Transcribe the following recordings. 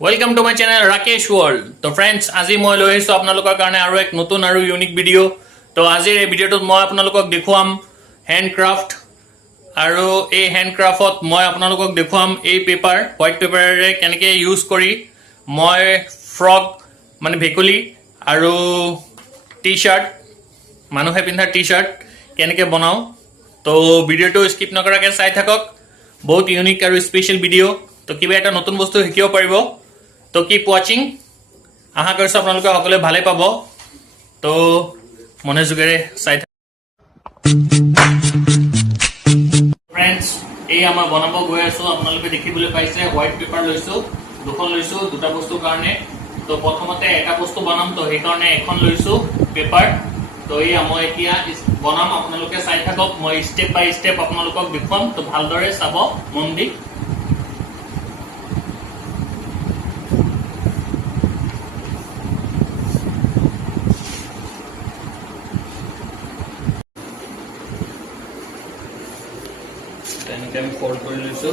Welcome to my channel Rakesh world. तो friends आज मैं লৈ আহিছো আপোনালোকৰ কাৰণে আৰু এক নতুন আৰু ইউনিক ভিডিও। তো আজিৰ এই ভিডিওটোত মই আপোনালোকক দেখুৱাম হ্যান্ডক্ৰাফট আৰু এই হ্যান্ডক্ৰাফটত মই আপোনালোকক দেখুৱাম এই পেপাৰ হোৱাইট পেপাৰেৰে কেনেকৈ ইউজ কৰি মই ফ্ৰক মানে ভেকুলি আৰু টি-শাৰ্ট মানুহে পিন্ধা টি-শাৰ্ট কেনেকৈ বনাও। তো ভিডিওটো স্কিপ নকৰাকৈ চাই থাকক, বহুত ইউনিক আৰু স্পেশাল ভিডিও। তো কিবা এটা নতুন বস্তু শিকিব পাৰিব। তো কিপ ওয়াচিং, আশা কৰিছো আপোনালোকে সকলোৱে ভালে পাব। তো মনোযোগেৰে চাই থাকক। ফ্ৰেন্ডছ এই আমাৰ বনাব গৈ আছো, আপোনালোকে দেখিবলৈ পাইছে হোৱাইট পেপাৰ লৈছো, দুখন লৈছো দুটা বস্তুৰ কাৰণে। তো প্ৰথমতে এটা বস্তু বনাম, তো সেই কাৰণে এখন লৈছো পেপাৰ। তো এই মই এতিয়া বনাম, আপোনালোকে চাই থাকক, মই স্টেপ বাই স্টেপ আপোনালোকক দেখুৱাম। তো ভালদৰে চাব মন দি। এনেকৈ আমি ফল্ড কৰি লৈছো।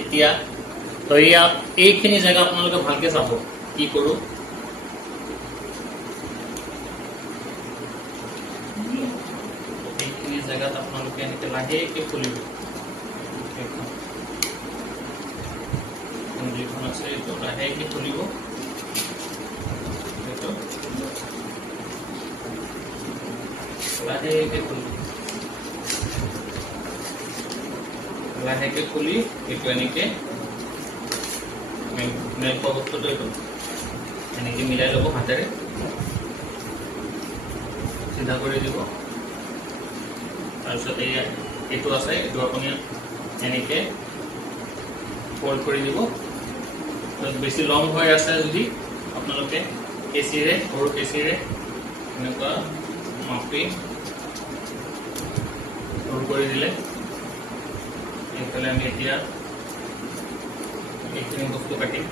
এতিয়া তো এইখিনি জেগা আপোনালোকে ভালকে চাব কি কৰো। এইখিনি জেগাত আপোনালোকে এনেকে লাহেকে খুলিব। যিখন আছে এইটো লাহেকে খুলিব। লাহেকে খুলিব, লাহেকে খুলি এইটো এনেকে মেল বস্তুটো এইটো এনেকে মিলাই ল'ব, হাতেৰে চিধা কৰি দিব। তাৰপিছত এইটো আছে, এইটো আপুনি এনেকে ফল্ড কৰি দিব। বেছি লং হৈ আছে যদি আপোনালোকে কেঁচিৰে, সৰু কেঁচিৰে এনেকুৱা মাপি সৰু কৰি দিলে। এইফালে আমি এতিয়া এইখিনি বস্তু কাটিম।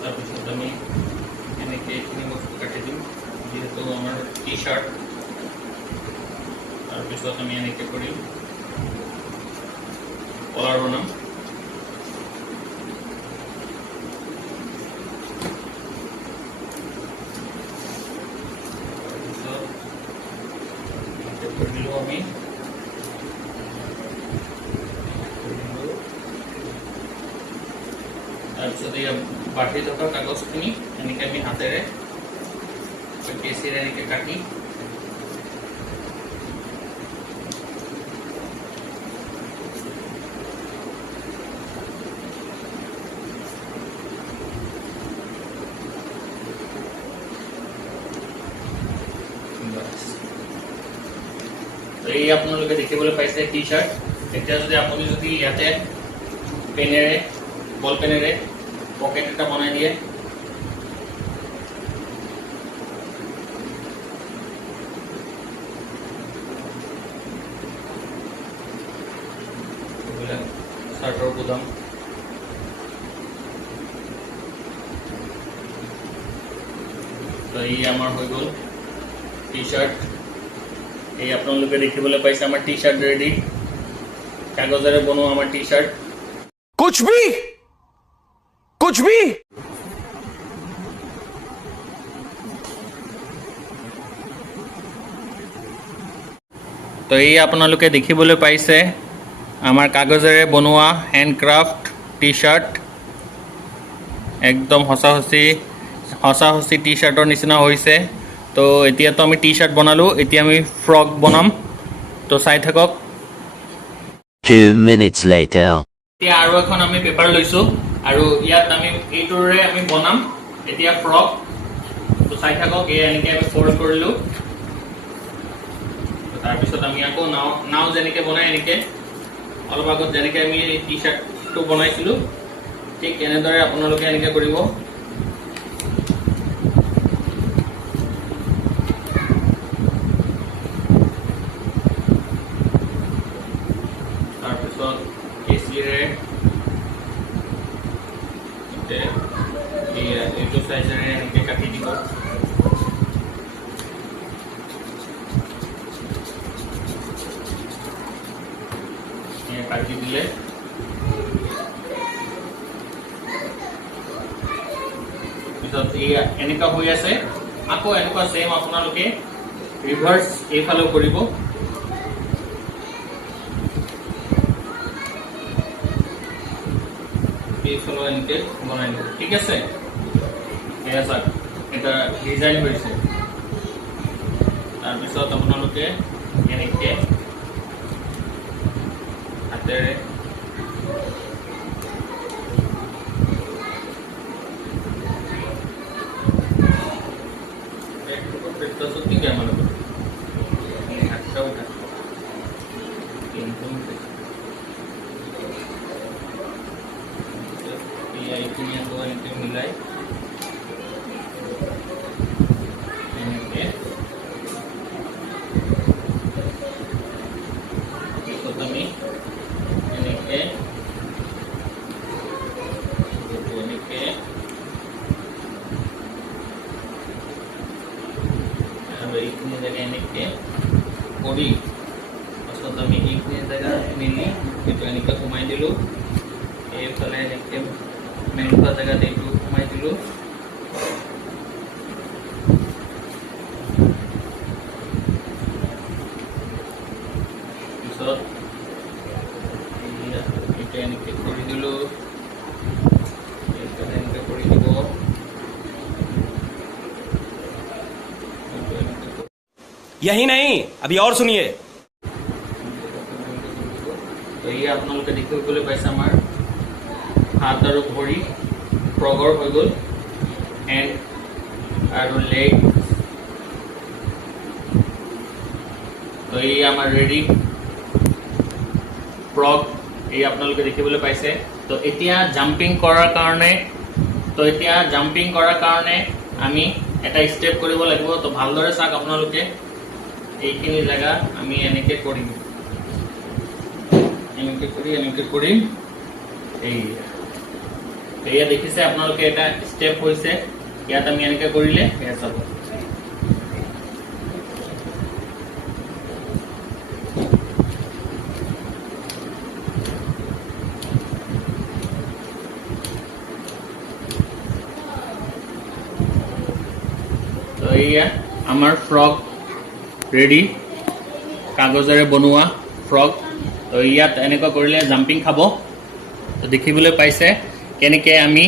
তাৰপিছত আমি এনেকৈ এইখিনি বস্তু কাটি দিম, যিহেতু আমাৰ টি-শাৰ্ট। তাৰপিছত আমি এনেকৈ কৰিম কলাৰ বনাম। আমি তাৰপিছত এই বাঢ়ি থকা কাগজখিনি এনেকৈ আমি হাতেৰে কেঁচিৰে এনেকৈ কাটি এই আপোনালোকে দেখিবলৈ পাইছে টি-শাৰ্ট। এতিয়া যদি আপুনি যদি ইয়াতে পেনেৰে, বল পেনেৰে পকেট এটা বনাই দিয়ে, শাৰ্টৰ গুদাম। তো এই আমাৰ হৈ গ'ল টি-শাৰ্ট। এই আপোনালোকে দেখিবলৈ পাইছে আমাৰ টি-শাৰ্ট ৰেডি, কাগজেৰে বনোৱা আমাৰ টি-শাৰ্ট। कुछ भी তো এই আপোনালোকে দেখিবলৈ পাইছে আমাৰ কাগজেৰে বনোৱা হেণ্ডক্ৰাফ্ট টি শাৰ্ট একদম সঁচা টি শাৰ্টৰ নিচিনা হৈছে তো এতিয়াতো আমি টি শাৰ্ট বনালোঁ এতিয়া আমি ফ্ৰক বনাম তো চাই থাকক 2 minutes later. এতিয়া আৰু এখন আমি পেপাৰ লৈছোঁ আৰু ইয়াত আমি এইটোৰে আমি বনাম এতিয়া ফ্ৰক তো চাই থাকক এই এনেকৈ আমি ফ'ল্ড কৰিলোঁ তাৰপিছত আমি আকৌ নাও যেনেকৈ বনাই এনেকৈ অলপ আগত যেনেকৈ আমি টি শাৰ্টটো বনাইছিলোঁ ঠিক এনেদৰে আপোনালোকে এনেকৈ কৰিব তাৰপিছত কেঁচিৰে এইটো চাইজেৰে এনেকৈ কাটি দিব কাটি দিলে পিছত এনেকুৱা হৈ আছে আকৌ এনেকুৱা সেম আপোনালোকে ৰিভাৰ্স এইফালেও কৰিব এইফালেও এনেকৈ বনাই দিব ঠিক আছে এয়া চাওক এটা ডিজাইন হৈছে তাৰপিছত আপোনালোকে এনেকৈ হাতেৰে মিলাই আমি এনেকৈ আৰু এইখিনি জেগা এনেকৈ কৰি পাছত আমি এইখিনি জেগা মিলি এইটো এনেকৈ সোমাই দিলোঁ এইফালে এনেকৈ মেইনফা জেগাত এইটো সোমাই দিলোঁ পিছত এইটো এনেকৈ কৰি দিলোঁ এইফালে এনেকৈ কৰি দিব यही नहीं अभी और सुनिए তো এই আপোনালোকে দেখিবলৈ পাইছে আমাৰ হাত আৰু ভৰি ফ্ৰগৰ হৈ গ'ল হেণ্ড আৰু লেগ তো এই আমাৰ ৰেডি ফ্ৰক এই আপোনালোকে দেখিবলৈ পাইছে তো এতিয়া জাম্পিং কৰাৰ কাৰণে আমি এটা ষ্টেপ কৰিব লাগিব তো ভালদৰে চাওক আপোনালোকে এইখিনি জেগা আমি এনেকৈ কৰিম এনেকৈ কৰিম এয়া দেখিছে আপোনালোকে এটা ষ্টেপ হৈছে ইয়াত আমি এনেকৈ কৰিলে এয়া চাব তো এয়া আমাৰ ফ্ৰক ৰেডি কাগজেৰে বনোৱা ফ্ৰক তো ইয়াত এনেকুৱা কৰিলে জাম্পিং খাব তো দেখিবলৈ পাইছে কেনেকৈ আমি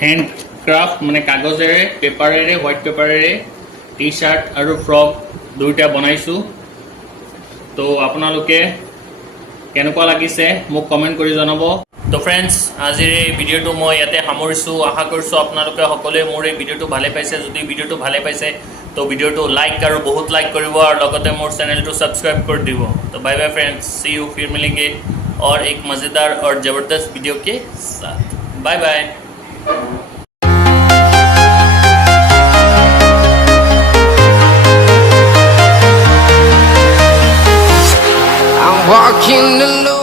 হেণ্ডক্ৰাফ্ট মানে কাগজেৰে পেপাৰেৰে হোৱাইট পেপাৰেৰে টি শাৰ্ট আৰু ফ্ৰক দুয়োটা বনাইছোঁ তো আপোনালোকে কেনেকুৱা লাগিছে মোক কমেণ্ট কৰি জনাব তো ফ্ৰেণ্ডছ আজিৰ এই ভিডিঅ'টো মই ইয়াতে সামৰিছোঁ আশা কৰিছোঁ আপোনালোকে সকলোৱে মোৰ এই ভিডিঅ'টো ভালে পাইছে যদি ভিডিঅ'টো ভালে পাইছে तो वीडियो तो लाइक और बहुत लाइक करिब और लगते मोर चैनल तो सब्सक्राइब कर दिव तो bye bye friends see you फिर मिलेंगे और एक मज़ेदार और ज़बरदस्त वीडियो के साथ bye bye I'm walking alone.